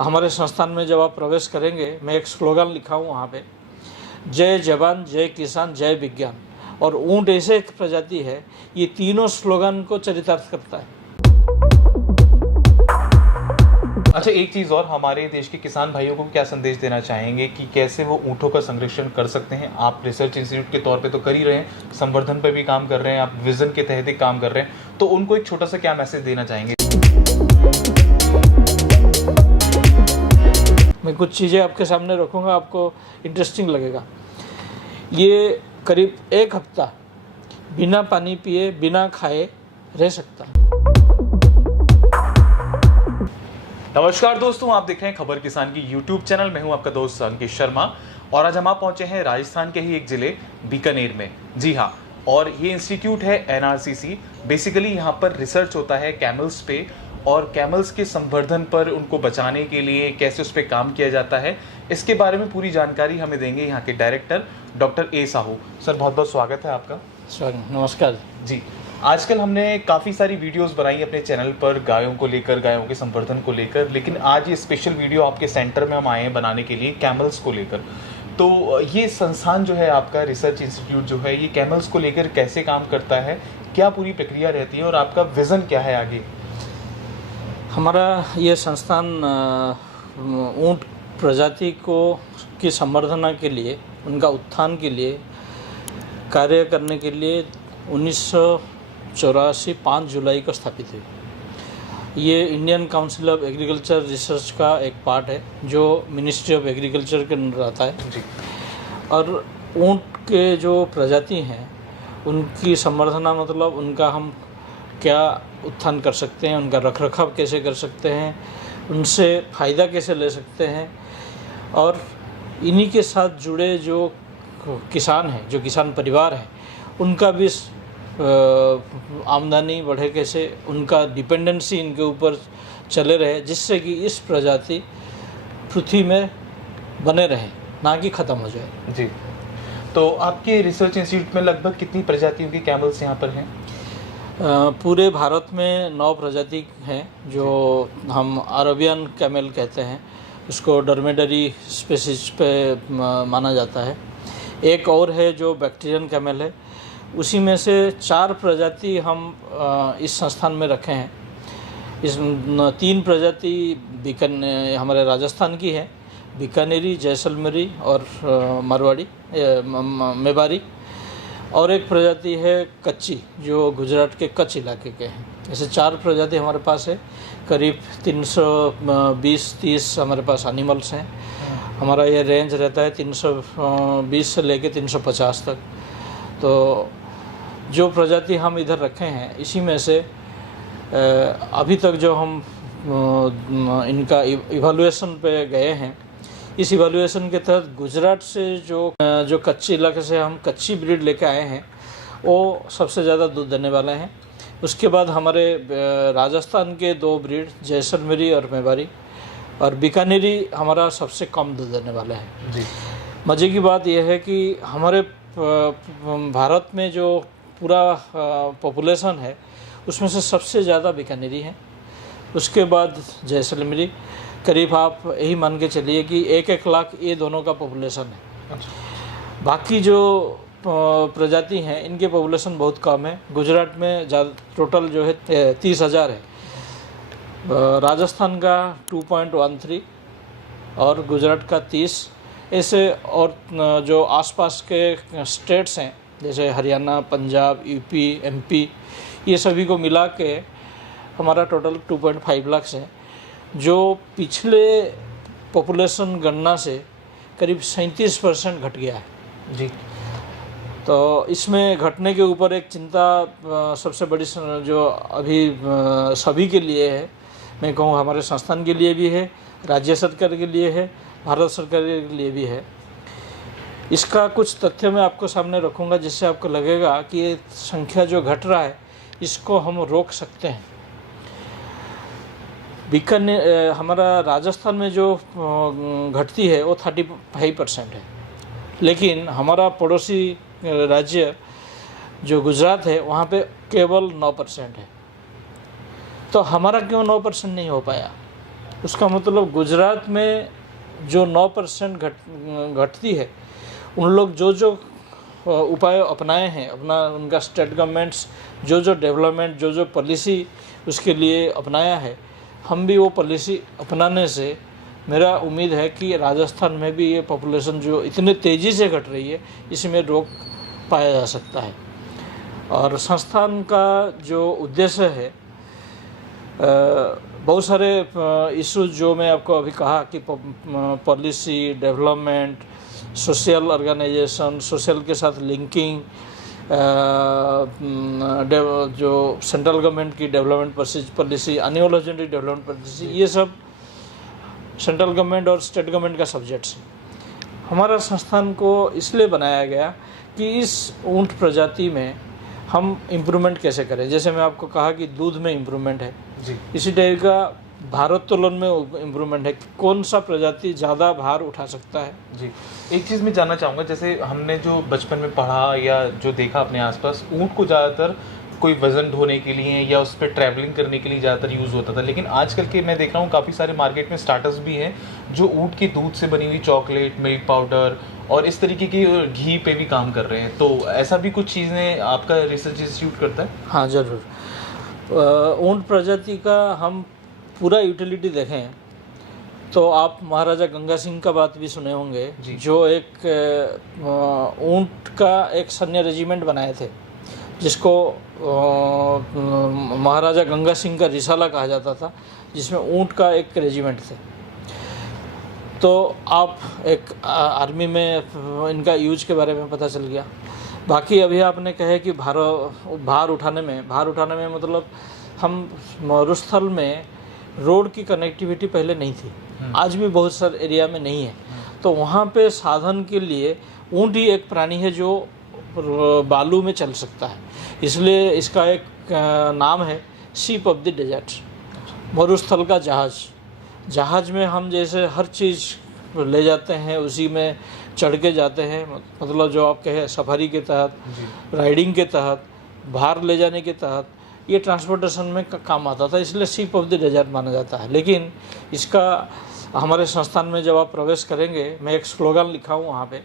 हमारे संस्थान में जब आप प्रवेश करेंगे, मैं एक स्लोगन लिखा हूँ वहाँ पे, जय जवान, जय किसान, जय विज्ञान। और ऊँट ऐसे एक प्रजाति है, ये तीनों स्लोगन को चरितार्थ करता है। अच्छा, एक चीज़ और, हमारे देश के किसान भाइयों को क्या संदेश देना चाहेंगे कि कैसे वो ऊँटों का संरक्षण कर सकते हैं? आप रिसर्च इंस्टीट्यूट के तौर पे तो कर ही रहे हैं, संवर्धन पे भी काम कर रहे हैं, आप विजन के तहत ही काम कर रहे हैं, तो उनको एक छोटा सा क्या मैसेज देना चाहेंगे? मैं कुछ चीज़ें आपके सामने रखूँगा, आपको इंटरेस्टिंग लगेगा। ये करीब 1 हफ्ता बिना पानी पिए, बिना खाए रह सकता है। नमस्कार दोस्तों, आप देख रहे हैं खबर किसान की यूट्यूब चैनल। मैं हूं आपका दोस्त अंकित शर्मा और आज हम आप पहुंचे हैं राजस्थान के ही एक जिले बीकानेर में। जी हाँ, और ये इंस्टीट्यूट है NRCC। बेसिकली यहाँ पर रिसर्च होता है कैमल्स पे, और कैमल्स के संवर्धन पर, उनको बचाने के लिए कैसे उस पर काम किया जाता है, इसके बारे में पूरी जानकारी हमें देंगे यहाँ के director doctor A Sahu. Sir, बहुत बहुत स्वागत है आपका। सर नमस्कार जी। आजकल हमने काफ़ी सारी वीडियोस बनाई अपने चैनल पर गायों को लेकर, गायों के संवर्धन को लेकर, लेकिन आज ये स्पेशल वीडियो आपके सेंटर में हम आए हैं बनाने के लिए कैमल्स को लेकर। तो ये संस्थान जो है आपका रिसर्च इंस्टीट्यूट जो है, ये कैमल्स को लेकर कैसे काम करता है, क्या पूरी प्रक्रिया रहती है और आपका विज़न क्या है आगे? हमारा ये संस्थान ऊँट प्रजाति की संवर्धना के लिए, उनका उत्थान के लिए कार्य करने के लिए 1984 5 जुलाई को स्थापित हुई। ये Indian council of agriculture research का एक पार्ट है, जो मिनिस्ट्री ऑफ एग्रीकल्चर के अंदर आता है जी। और ऊँट के जो प्रजाति हैं, उनकी संवर्धना मतलब उनका हम क्या उत्थान कर सकते हैं, उनका रखरखाव कैसे कर सकते हैं, उनसे फ़ायदा कैसे ले सकते हैं, और इन्हीं के साथ जुड़े जो किसान हैं, जो किसान परिवार हैं, उनका भी आमदनी बढ़े कैसे, उनका डिपेंडेंसी इनके ऊपर चले रहे, जिससे कि इस प्रजाति पृथ्वी में बने रहे, ना कि ख़त्म हो जाए। जी। तो आपके रिसर्च इंस्टीट्यूट में लगभग कितनी प्रजातियों के कैमल्स यहाँ पर हैं? पूरे भारत में 9 प्रजाति हैं, जो हम अरेबियन कैमल कहते हैं, उसको डर्मेडरी स्पीशीज पे माना जाता है। एक और है जो बैक्टीरियन कैमल है, उसी में से 4 प्रजाति हम इस संस्थान में रखे हैं। इस 3 प्रजाति हमारे राजस्थान की है, बीकानेरी, जैसलमेरी और मारवाड़ी मेवारी, और एक प्रजाति है कच्ची, जो गुजरात के कच्छ इलाके के हैं। ऐसे 4 प्रजाति हमारे पास है। करीब 320-30 हमारे पास एनिमल्स हैं। हमारा ये रेंज रहता है 320 से लेके 350 तक। तो जो प्रजाति हम इधर रखे हैं, इसी में से अभी तक जो हम इनका इवैल्यूएशन पे गए हैं, इस इवैल्यूएशन के तहत गुजरात से जो कच्ची इलाके से हम कच्ची ब्रीड लेके आए हैं, वो सबसे ज़्यादा दूध देने वाले हैं। उसके बाद हमारे राजस्थान के 2 ब्रीड, जैसलमेरी और मेवारी, और बीकानेरी हमारा सबसे कम दूध देने वाला है जी। मज़े की बात यह है कि हमारे भारत में जो पूरा पॉपुलेशन है, उसमें से सबसे ज़्यादा बीकानेरी है, उसके बाद जैसलमेरी। करीब आप यही मान के चलिए कि 1-1 लाख ये दोनों का पॉपुलेशन है। अच्छा। बाकी जो प्रजाति हैं, इनके पॉपुलेशन बहुत कम है। गुजरात में टोटल जो है 30,000 है, राजस्थान का 2.13 और गुजरात का 30। ऐसे और जो आसपास के स्टेट्स हैं, जैसे हरियाणा, पंजाब, यूपी, MP, ये सभी को मिला के हमारा टोटल 2.5 लाख है, जो पिछले पॉपुलेशन गणना से करीब 37% घट गया है जी। तो इसमें घटने के ऊपर एक चिंता सबसे बड़ी जो अभी सभी के लिए है, मैं कहूँ हमारे संस्थान के लिए भी है, राज्य सरकार के लिए है, भारत सरकार के लिए भी है। इसका कुछ तथ्य मैं आपको सामने रखूँगा, जिससे आपको लगेगा कि ये संख्या जो घट रहा है, इसको हम रोक सकते हैं। बीकानेर हमारा राजस्थान में जो घटती है वो 35% है, लेकिन हमारा पड़ोसी राज्य जो गुजरात है, वहाँ पे केवल 9% है। तो हमारा क्यों 9% नहीं हो पाया? उसका मतलब गुजरात में जो 9% घटती है, उन लोग जो जो उपाय अपनाए हैं, उनका स्टेट गवर्नमेंट्स जो जो डेवलपमेंट जो जो पॉलिसी उसके लिए अपनाया है, हम भी वो पॉलिसी अपनाने से मेरा उम्मीद है कि राजस्थान में भी ये पॉपुलेशन जो इतने तेज़ी से घट रही है, इसमें रोक पाया जा सकता है। और संस्थान का जो उद्देश्य है, बहुत सारे इश्यूज जो मैं आपको अभी कहा कि policy, development, social organization, social के साथ लिंकिंग, जो सेंट्रल गवर्नमेंट की development policy, annual development policy, ये सब सेंट्रल गवर्नमेंट और स्टेट गवर्नमेंट का सब्जेक्ट्स है। हमारा संस्थान को इसलिए बनाया गया कि इस ऊंट प्रजाति में हम इम्प्रूवमेंट कैसे करें। जैसे मैं आपको कहा कि दूध में इम्प्रूवमेंट है जी। इसी टाइप का भारोत्तोलन में इम्प्रूवमेंट है, कौन सा प्रजाति ज़्यादा भार उठा सकता है। जी, एक चीज़ मैं जानना चाहूँगा, जैसे हमने जो बचपन में पढ़ा या जो देखा अपने आसपास, ऊँट को ज़्यादातर कोई वज़न ढोने के लिए या उस पर ट्रैवलिंग करने के लिए ज़्यादातर यूज़ होता था, लेकिन आजकल के मैं देख रहा हूँ काफ़ी सारे मार्केट में स्टार्टर्स भी हैं जो ऊँट के दूध से बनी हुई चॉकलेट, मिल्क पाउडर और इस तरीके की घी पे भी काम कर रहे हैं। तो ऐसा भी कुछ चीज़ें आपका रिसर्च इंस्टीट्यूट करता है? हाँ ज़रूर। ऊँट प्रजाति का हम पूरा यूटिलिटी देखें तो आप महाराजा गंगा सिंह का बात भी सुने होंगे, जो एक ऊँट का एक सैन्य रेजिमेंट बनाए थे, जिसको महाराजा गंगा सिंह का रिसाला कहा जाता था, जिसमें ऊँट का एक रेजिमेंट थे। तो आप एक आर्मी में इनका यूज के बारे में पता चल गया। बाकी अभी आपने कहे कि भार उठाने में मतलब हम मरुस्थल में रोड की कनेक्टिविटी पहले नहीं थी, आज भी बहुत सारे एरिया में नहीं है। तो वहाँ पे साधन के लिए ऊँट ही एक प्राणी है जो बालू में चल सकता है, इसलिए इसका एक नाम है शिप ऑफ द डेजर्ट, मरुस्थल का जहाज में हम जैसे हर चीज़ ले जाते हैं, उसी में चढ़ के जाते हैं, मतलब जो आप कहे सफारी के तहत, राइडिंग के तहत, भार ले जाने के तहत ये ट्रांसपोर्टेशन में काम आता था, इसलिए शिप ऑफ द डेजर्ट माना जाता है। लेकिन इसका हमारे संस्थान में जब आप प्रवेश करेंगे, मैं एक स्लोगन लिखा हूँ वहाँ पे,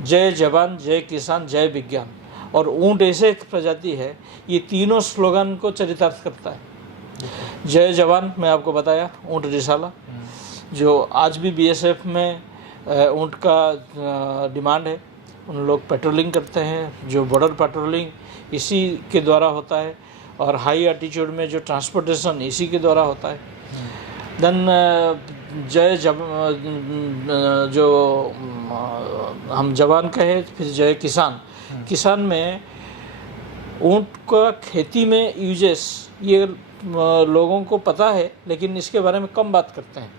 जय जवान, जय किसान, जय विज्ञान। और ऊँट ऐसे एक प्रजाति है, ये तीनों स्लोगन को चरितार्थ करता है। जय जवान मैं आपको बताया, ऊँट रिसाला, जो आज भी बीएसएफ में ऊँट का डिमांड है। उन लोग पेट्रोलिंग करते हैं, जो बॉर्डर पेट्रोलिंग इसी के द्वारा होता है, और हाई एल्टीट्यूड में जो ट्रांसपोर्टेशन इसी के द्वारा होता है। देन जय जो हम जवान कहे, फिर जय किसान। किसान में ऊँट का खेती में यूजेस ये लोगों को पता है, लेकिन इसके बारे में कम बात करते हैं।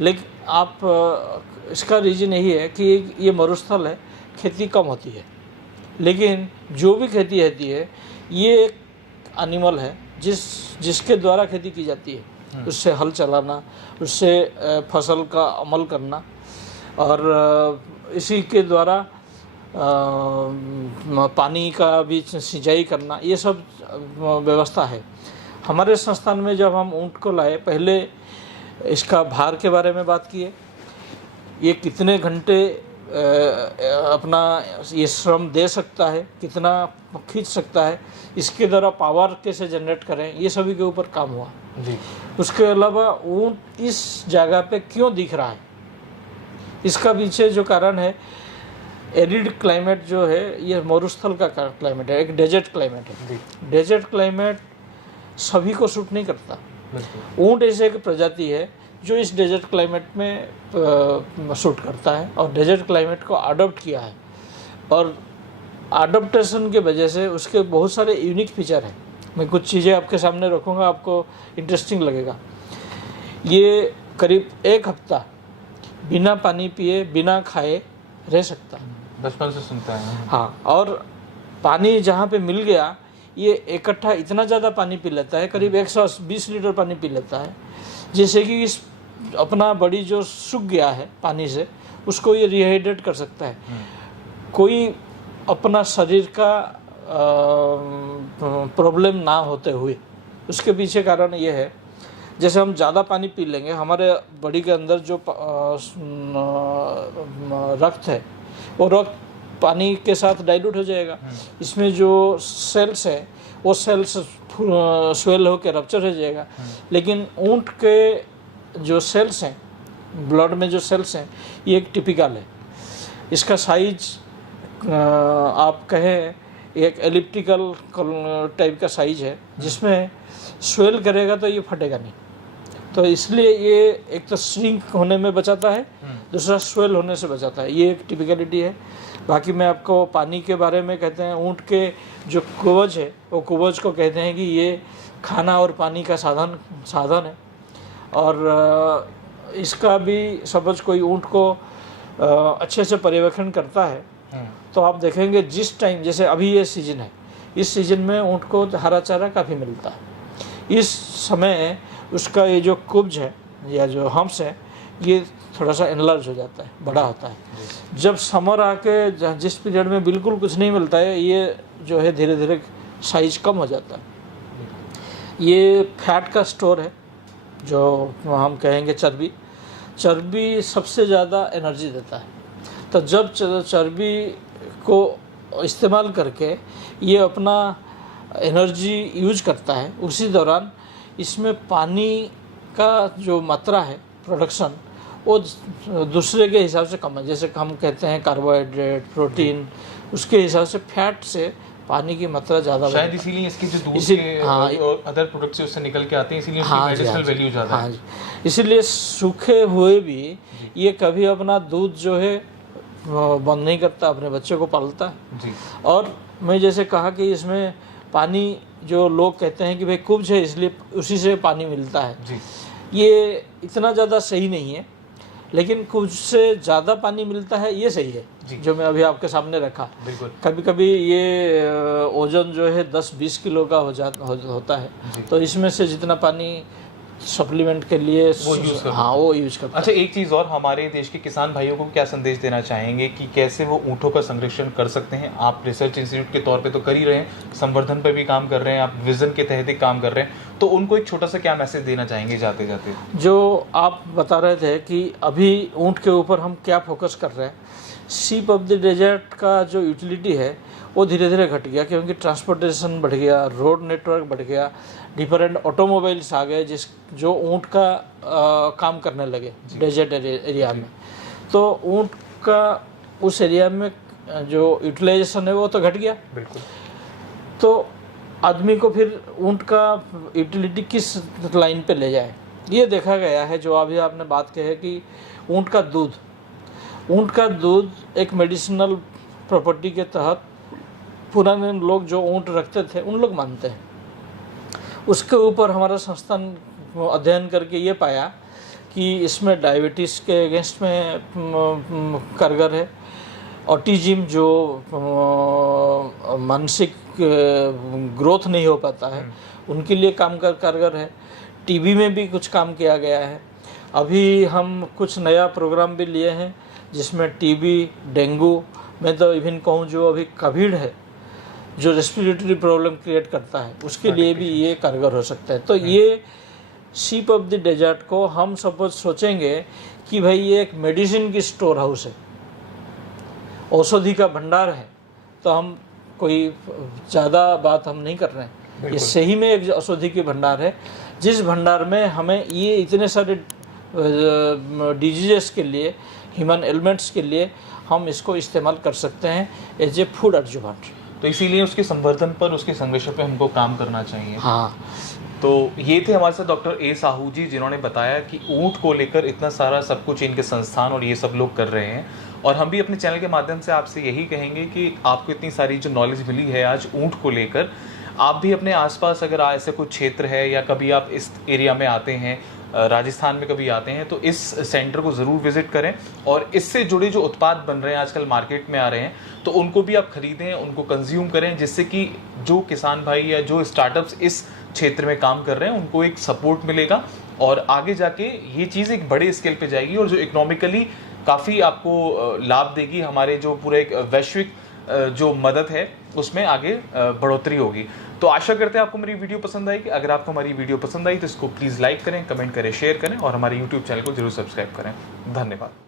लेकिन आप इसका रीज़न यही है कि ये मरुस्थल है, खेती कम होती है, लेकिन जो भी खेती होती है ये एक एनिमल है जिसके द्वारा खेती की जाती है। उससे हल चलाना, उससे फसल का अमल करना, और इसी के द्वारा पानी का भी सिंचाई करना, ये सब व्यवस्था है। हमारे संस्थान में जब हम ऊँट को लाए, पहले इसका भार के बारे में बात किए, ये कितने घंटे अपना ये श्रम दे सकता है, कितना खींच सकता है, इसके द्वारा पावर कैसे जनरेट करें, ये सभी के ऊपर काम हुआ जी। उसके अलावा ऊँट इस जगह पे क्यों दिख रहा है, इसका पीछे जो कारण है, एरिड क्लाइमेट जो है, ये मरुस्थल का क्लाइमेट है, एक डेजर्ट क्लाइमेट है। डेजर्ट क्लाइमेट सभी को सूट नहीं करता। ऊँट ऐसे एक प्रजाति है जो इस डेजर्ट क्लाइमेट में सूट करता है, और डेजर्ट क्लाइमेट को अडॉप्ट किया है, और अडॉप्टेशन के वजह से उसके बहुत सारे यूनिक फीचर हैं। मैं कुछ चीज़ें आपके सामने रखूँगा, आपको इंटरेस्टिंग लगेगा। ये करीब 1 हफ्ता बिना पानी पिए, बिना खाए रह सकता है, बचपन से सुनता है। हाँ, और पानी जहाँ पे मिल गया, ये इकट्ठा इतना ज़्यादा पानी पी लेता है, करीब 120 लीटर पानी पी लेता है, जिससे कि इस अपना बॉडी जो सूख गया है पानी से, उसको ये रिहाइड्रेट कर सकता है। कोई अपना शरीर का प्रॉब्लम ना होते हुए, उसके पीछे कारण ये है जैसे हम ज़्यादा पानी पी लेंगे, हमारे बॉडी के अंदर जो रक्त है वो रक्त पानी के साथ डाइल्यूट हो जाएगा। इसमें जो सेल्स है वो सेल्स स्वेल होकर रप्चर हो जाएगा। लेकिन ऊँट के जो सेल्स हैं, ब्लड में जो सेल्स हैं, ये एक टिपिकल है। इसका साइज आप कहें एक एलिप्टिकल टाइप का साइज है, जिसमें स्वेल करेगा तो ये फटेगा नहीं। तो इसलिए ये एक तो श्रिंक होने में बचाता है, दूसरा स्वेल होने से बचाता है। ये एक टिपिकलिटी है। बाकी मैं आपको पानी के बारे में कहते हैं, ऊँट के जो कुवज है वो कुवज को कहते हैं कि ये खाना और पानी का साधन है। और इसका भी सपोज कोई ऊँट को अच्छे से पर्यवेक्षण करता है तो आप देखेंगे जिस टाइम, जैसे अभी ये सीजन है, इस सीजन में ऊँट को हरा चारा काफ़ी मिलता है। इस समय उसका ये जो कुब्ज है या जो हम्स है ये थोड़ा सा एनलार्ज हो जाता है, बड़ा होता है। जब समर आके जिस पीरियड में बिल्कुल कुछ नहीं मिलता है, ये जो है धीरे धीरे साइज कम हो जाता है। ये फैट का स्टोर है, जो हम कहेंगे चर्बी सबसे ज़्यादा एनर्जी देता है। तो जब चर्बी को इस्तेमाल करके ये अपना एनर्जी यूज करता है, उसी दौरान इसमें पानी का जो मात्रा है प्रोडक्शन वो दूसरे के हिसाब से कम है। जैसे हम कहते हैं कार्बोहाइड्रेट, प्रोटीन, उसके हिसाब से फैट से पानी की मात्रा ज़्यादा, शायद इसीलिए इसकी जो दूध के और अदर प्रोडक्ट्स उससे निकल के आते हैं, इसीलिए उसकी मेडिसिनल वैल्यू ज़्यादा है। इसीलिए सूखे हुए भी ये कभी अपना दूध जो है बंद नहीं करता, अपने बच्चे को पालता है जी। और मैं जैसे कहा कि इसमें पानी जो लोग कहते हैं कि भाई कुब्ज है इसलिए उसी से पानी मिलता है जी, ये इतना ज़्यादा सही नहीं है। लेकिन कुब्ज से ज़्यादा पानी मिलता है ये सही है जी। जो मैं अभी आपके सामने रखा, बिल्कुल। कभी कभी ये ओजन जो है 10-20 किलो का होता है, तो इसमें से जितना पानी सप्लीमेंट के लिए वो यूज करता है। अच्छा, एक चीज़ और, हमारे देश के किसान भाइयों को क्या संदेश देना चाहेंगे कि कैसे वो ऊँटों का संरक्षण कर सकते हैं? आप रिसर्च इंस्टीट्यूट के तौर पे तो कर ही रहे हैं, संवर्धन पे भी काम कर रहे हैं, आप विजन के तहत ही काम कर रहे हैं, तो उनको एक छोटा सा क्या मैसेज देना चाहेंगे जाते जाते? जो आप बता रहे थे कि अभी ऊँट के ऊपर हम क्या फोकस कर रहे हैं, शीप ऑफ द डेजर्ट का जो यूटिलिटी है वो धीरे धीरे घट गया, क्योंकि ट्रांसपोर्टेशन बढ़ गया, रोड नेटवर्क बढ़ गया, डिफरेंट ऑटोमोबाइल्स आ गए जो ऊँट का काम करने लगे डेजर्ट एरिया में। तो ऊँट का उस एरिया में जो यूटिलाइजेशन है वो तो घट गया, बिल्कुल। तो आदमी को फिर ऊँट का यूटिलिटी किस लाइन पे ले जाए, ये देखा गया है। जो अभी आपने बात कही है कि ऊँट का दूध एक मेडिसिनल प्रॉपर्टी के तहत पुराने लोग जो ऊँट रखते थे उन लोग मानते हैं। उसके ऊपर हमारा संस्थान अध्ययन करके ये पाया कि इसमें डायबिटीज़ के अगेंस्ट में कारगर है, ऑटिज्म जो मानसिक ग्रोथ नहीं हो पाता है उनके लिए कारगर है, टीबी में भी कुछ काम किया गया है। अभी हम कुछ नया प्रोग्राम भी लिए हैं जिसमें टीबी, डेंगू, मैं तो इवन कहूँ जो अभी कोविड है जो रेस्पिरेटरी प्रॉब्लम क्रिएट करता है उसके लिए भी ये कारगर हो सकता है। तो ये शीप ऑफ द डेजर्ट को हम सपोज सोचेंगे कि भाई ये एक मेडिसिन की स्टोर हाउस है, औषधि का भंडार है, तो हम कोई ज़्यादा बात हम नहीं कर रहे हैं। ये सही में एक औषधि की भंडार है, जिस भंडार में हमें ये इतने सारे डिजीजेस के लिए, ह्यूमन एलिमेंट्स के लिए हम इसको इस्तेमाल कर सकते हैं एज ए फूड एडजुवेंट। तो इसीलिए उसके संवर्धन पर, उसके संरक्षण पे हमको काम करना चाहिए। हाँ, तो ये थे हमारे साथ डॉक्टर ए साहू जी, जिन्होंने बताया कि ऊँट को लेकर इतना सारा सब कुछ इनके संस्थान और ये सब लोग कर रहे हैं। और हम भी अपने चैनल के माध्यम से आपसे यही कहेंगे कि आपको इतनी सारी जो नॉलेज मिली है आज ऊँट को लेकर, आप भी अपने आसपास अगर ऐसे कुछ क्षेत्र है या कभी आप इस एरिया में आते हैं, राजस्थान में कभी आते हैं, तो इस सेंटर को ज़रूर विजिट करें और इससे जुड़े जो उत्पाद बन रहे हैं आजकल मार्केट में आ रहे हैं तो उनको भी आप खरीदें, उनको कंज्यूम करें, जिससे कि जो किसान भाई या जो स्टार्टअप्स इस क्षेत्र में काम कर रहे हैं उनको एक सपोर्ट मिलेगा और आगे जाके ये चीज़ एक बड़े स्केल पे जाएगी और जो इकोनॉमिकली काफ़ी आपको लाभ देगी। हमारे जो पूरा एक वैश्विक जो मदद है उसमें आगे बढ़ोतरी होगी। तो तो आशा करते हैं आपको मेरी वीडियो पसंद आएगी। अगर आपको हमारी वीडियो पसंद आई तो इसको प्लीज़ लाइक करें, कमेंट करें, शेयर करें और हमारे यूट्यूब चैनल को जरूर सब्सक्राइब करें। धन्यवाद।